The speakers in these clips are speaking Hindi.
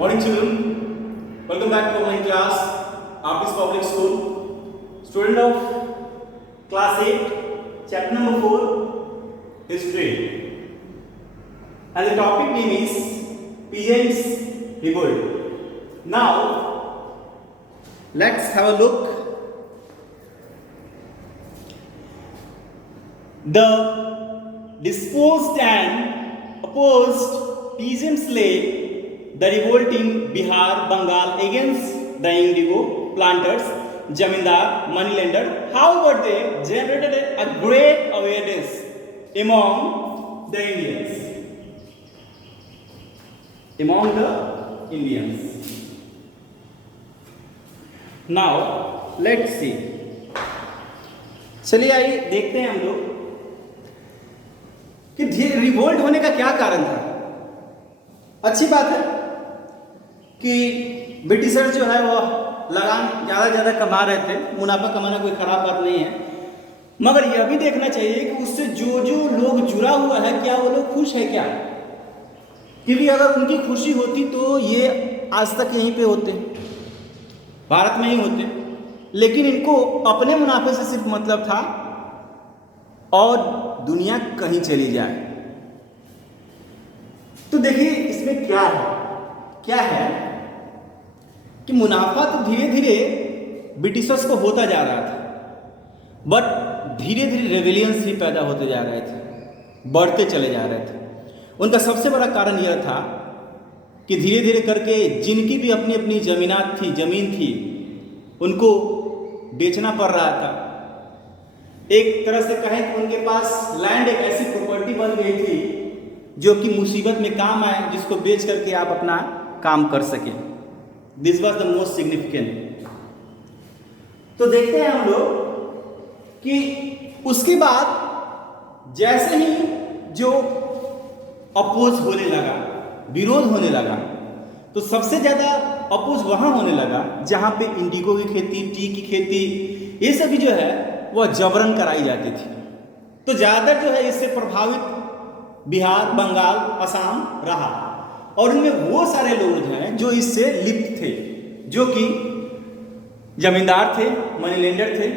Morning children, welcome back to online class, Artist Public School. Student of class 8, chapter number 4, History. And the topic name is Pigeons Revolt. Now, let's have a look. The disposed and opposed peasants led the revolt in Bihar, Bengal against the indigo planters, Jamindar, moneylender. However, they generated a great awareness among the Indians. Now, let's see. चलिए आइए देखते हैं हम लोग कि रिवोल्ट होने का क्या कारण था। अच्छी बात है कि ब्रिटिशर्स जो है वो लगान ज़्यादा कमा रहे थे, मुनाफा कमाना कोई ख़राब बात नहीं है, मगर यह भी देखना चाहिए कि उससे जो लोग जुड़ा हुआ है क्या वो लोग खुश है क्या, क्योंकि अगर उनकी खुशी होती तो ये आज तक यहीं पे होते, भारत में ही होते, लेकिन इनको अपने मुनाफे से सिर्फ मतलब था और दुनिया कहीं चली जाए। तो देखिए इसमें क्या है कि मुनाफा तो धीरे धीरे ब्रिटिशर्स को होता जा रहा था, बट धीरे धीरे रेवेलियंस भी पैदा होते जा रहे थे, बढ़ते चले जा रहे थे। उनका सबसे बड़ा कारण यह था कि धीरे धीरे करके जिनकी भी अपनी अपनी जमीन थी उनको बेचना पड़ रहा था। एक तरह से कहें तो उनके पास लैंड एक ऐसी प्रॉपर्टी बन गई थी जो कि मुसीबत में काम आए, जिसको बेच करके आप अपना काम कर सकें। This was the most significant. तो देखते हैं हम लोग कि उसके बाद जैसे ही जो अपोज होने लगा, विरोध होने लगा, तो सबसे ज़्यादा अपोज वहाँ होने लगा जहाँ पे इंडिगो की खेती, टी की खेती, ये सभी जो है वह जबरन कराई जाती थी। तो ज़्यादातर जो है इससे प्रभावित बिहार, बंगाल, असम रहा, और उनमें वो सारे लोग हैं जो इससे लिप्त थे, जो कि जमींदार थे, मनीलेंडर थे,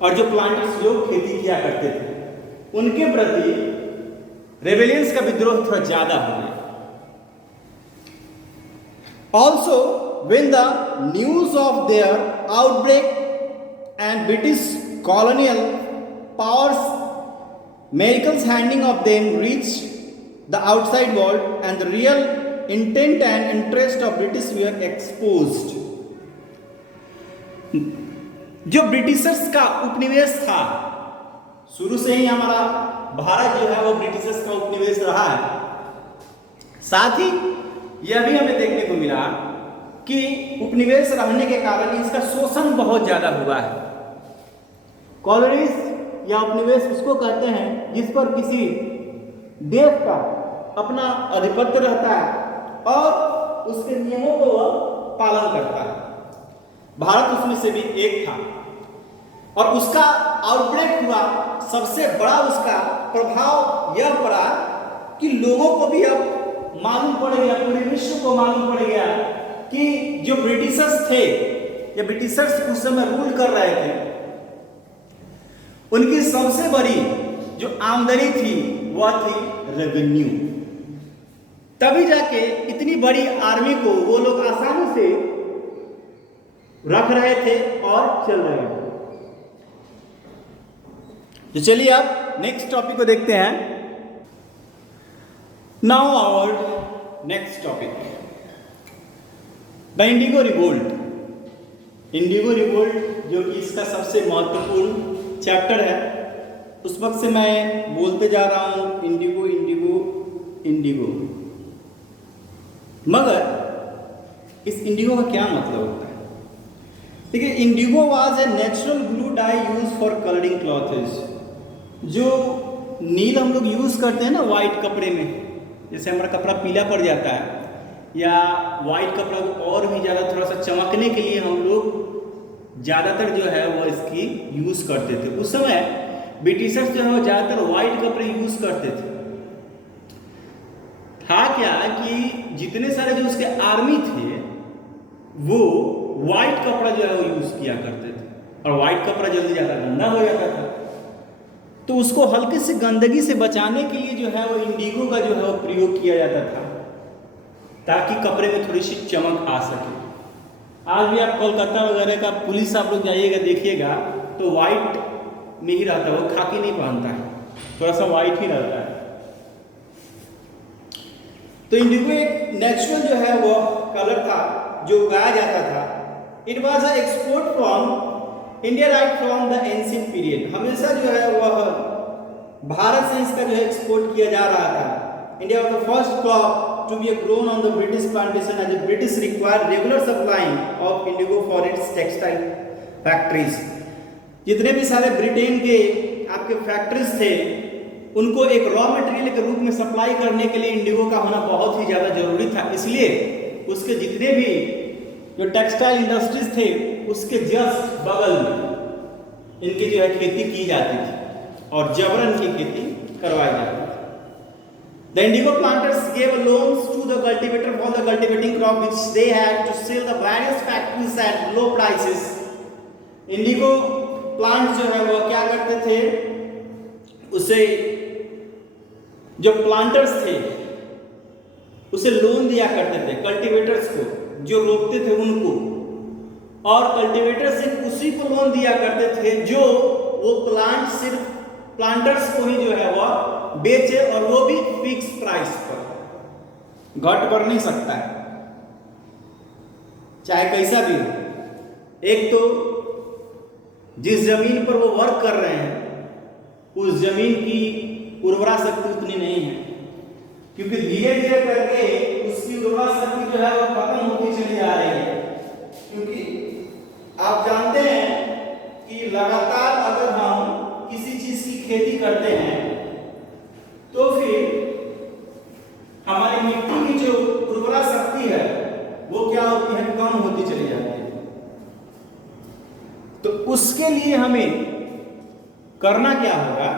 और जो प्लांटर्स जो खेती किया करते थे, उनके प्रति रेवेलियंस का विद्रोह थोड़ा ज़्यादा हो गया। Also, when the news of their outbreak and British colonial powers' miracles handing of them reached the outside world, and the real intent and interest of British were exposed. जो ब्रिटिशर्स का उपनिवेश था, शुरू से ही हमारा भारत जो है वो ब्रिटिशर्स का उपनिवेश रहा है। साथ ही यह भी हमें देखने को मिला कि उपनिवेश रहने के कारण इसका शोषण बहुत ज़्यादा हुआ है। कॉलोनीज या उपनिवेश उसको कहते हैं जिस पर किसी देश का अपना आधिपत्य रहता है और उसके नियमों को वह पालन करता है। भारत उसमें से भी एक था, और उसका आउटब्रेक हुआ, सबसे बड़ा उसका प्रभाव यह पड़ा कि लोगों को भी अब मालूम पड़ गया, पूरे विश्व को मालूम पड़ गया कि जो ब्रिटिशर्स थे या ब्रिटिशर्स उस समय रूल कर रहे थे, उनकी सबसे बड़ी जो आमदनी थी वह थी रेवेन्यू। तभी जाके इतनी बड़ी आर्मी को वो लोग आसानी से रख रहे थे और चल रहे थे। तो चलिए अब नेक्स्ट टॉपिक को देखते हैं। Now our next topic, the indigo revolt. Indigo revolt जो कि इसका सबसे महत्वपूर्ण चैप्टर है, उस वक्त से मैं बोलते जा रहा हूं इंडिगो इंडिगो इंडिगो, मगर इस इंडिगो का क्या मतलब होता है? देखिए, Indigo was a natural blue dye use for colouring clothes. जो नील हम लोग यूज करते हैं ना वाइट कपड़े में, जैसे हमारा कपड़ा पीला पड़ जाता है, या वाइट कपड़ा को और भी ज़्यादा थोड़ा सा चमकने के लिए हम लोग ज़्यादातर जो है वो इसकी यूज़ करते थे। उस समय ब्रिटिशर्स जो है वो ज़्यादातर वाइट कपड़े यूज़ करते थे। था क्या कि जितने सारे जो उसके आर्मी थे वो वाइट कपड़ा जो है वो यूज किया करते थे, और वाइट कपड़ा जल्दी ज़्यादा गंदा हो जाता था, तो उसको हल्के से गंदगी से बचाने के लिए जो है वो इंडिगो का जो है वो प्रयोग किया जाता था, ताकि कपड़े में थोड़ी सी चमक आ सके। आज भी आप कोलकाता वगैरह का पुलिस आप लोग जाइएगा देखिएगा तो वाइट में ही रहता है, वो खाकी नहीं पहनता है, थोड़ा सा वाइट ही रहता है। तो इंडिगो एक नेचुरल जो है वो कलर था जो उगाया जाता था। It was a export from India right from the ancient period. हमेशा जो है वह भारत से इसका जो है एक्सपोर्ट किया जा रहा था। India was the first crop to be grown on the British plantation as the British required regular supplying of indigo for its textile factories। जितने भी सारे ब्रिटेन के आपके फैक्ट्रीज थे उनको एक रॉ मटेरियल के रूप में सप्लाई करने के लिए इंडिगो का होना बहुत ही ज़्यादा जरूरी था, इसलिए उसके जितने भी जो टेक्सटाइल इंडस्ट्रीज थे उसके जस्ट बगल में इनकी जो है खेती की जाती थी और जबरन की खेती करवाई जाती थी। The indigo planters gave loans to the cultivator for the cultivating crop which they had to sell the various factories at low prices। Indigo plant जो है वो क्या करते थे, उसे जो प्लांटर्स थे उसे लोन दिया करते थे कल्टीवेटर्स को, जो रोकते थे उनको, और कल्टीवेटर से उसी को लोन दिया करते थे जो वो प्लांट सिर्फ प्लांटर्स को ही जो है वह बेचे, और वो भी फिक्स प्राइस पर, घट कर नहीं सकता है चाहे कैसा भी हो। एक तो जिस जमीन पर वो वर्क कर रहे हैं उस जमीन की उर्वरा शक्ति उतनी नहीं है, क्योंकि धीरे धीरे करके उसकी उर्वरा शक्ति जो है वो खत्म होती चली जा रही है। क्योंकि आप जानते हैं कि लगातार अगर हम किसी चीज की खेती करते हैं तो फिर हमारी मिट्टी की जो उर्वरा शक्ति है वो क्या होती है, कम होती चली जाती है। तो उसके लिए हमें करना क्या होगा,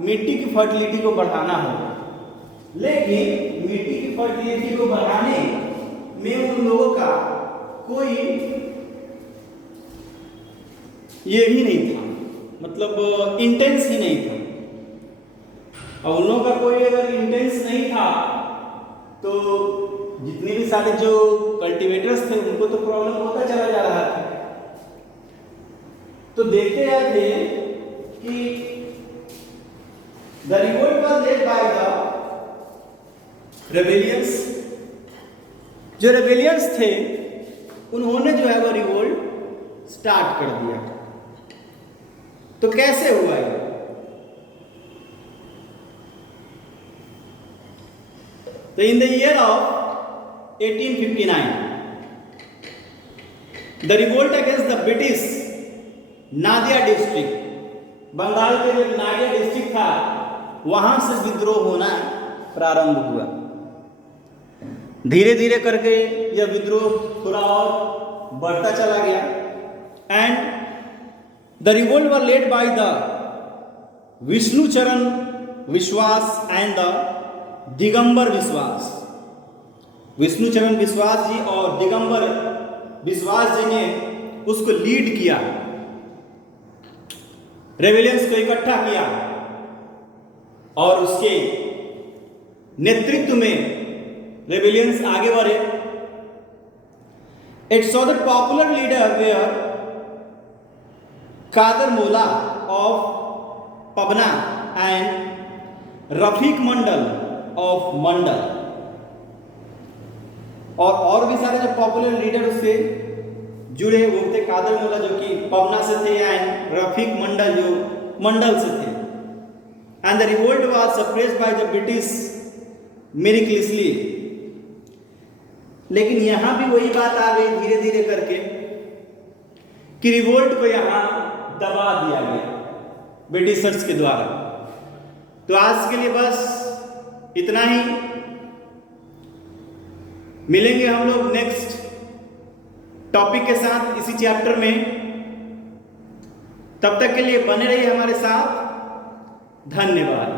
मिट्टी की फर्टिलिटी को बढ़ाना होगा। लेकिन मिट्टी की फर्टिलिटी को बढ़ाने में उन लोगों का कोई ये भी नहीं था, मतलब इंटेंस ही नहीं था। और उन लोगों का कोई अगर इंटेंस नहीं था तो जितने भी सारे जो कल्टीवेटर्स थे उनको तो प्रॉब्लम होता चला जा रहा था। तो देखते हैं थे कि the revolt was led by the rebellions. जो रेबेलियंस थे उन्होंने जो है वो रिवोल्ट स्टार्ट कर दिया। तो कैसे हुआ ये? तो in the year of 1859 the revolt against the British Nadia district, Bengal के जो नादिया डिस्ट्रिक्ट था वहां से विद्रोह होना प्रारंभ हुआ। धीरे धीरे करके यह विद्रोह थोड़ा और बढ़ता चला गया। And the revolt were led by the Vishnucharan विश्वास एंड द दिगंबर विश्वास। विष्णुचरण विश्वास जी और दिगंबर विश्वास जी ने उसको लीड किया, रेबेलियंस को इकट्ठा किया, और उसके नेतृत्व में रेबेलियंस आगे बढ़े। It saw the popular leader were Kader Molla of Pabna and Rafiq Mondal of Mondal, और भी सारे जो पॉपुलर लीडर उससे जुड़े वो थे। कादर मोला जो कि पबना से थे एंड रफीक मंडल जो मंडल से थे। And the revolt was suppressed by the British miraculously. लेकिन यहां भी वही बात आ गई धीरे धीरे करके कि रिवोल्ट को यहां दबा दिया गया ब्रिटिशर्स के द्वारा। तो आज के लिए बस इतना ही। मिलेंगे हम लोग नेक्स्ट टॉपिक के साथ इसी चैप्टर में। तब तक के लिए बने रहिए हमारे साथ। धन्यवाद।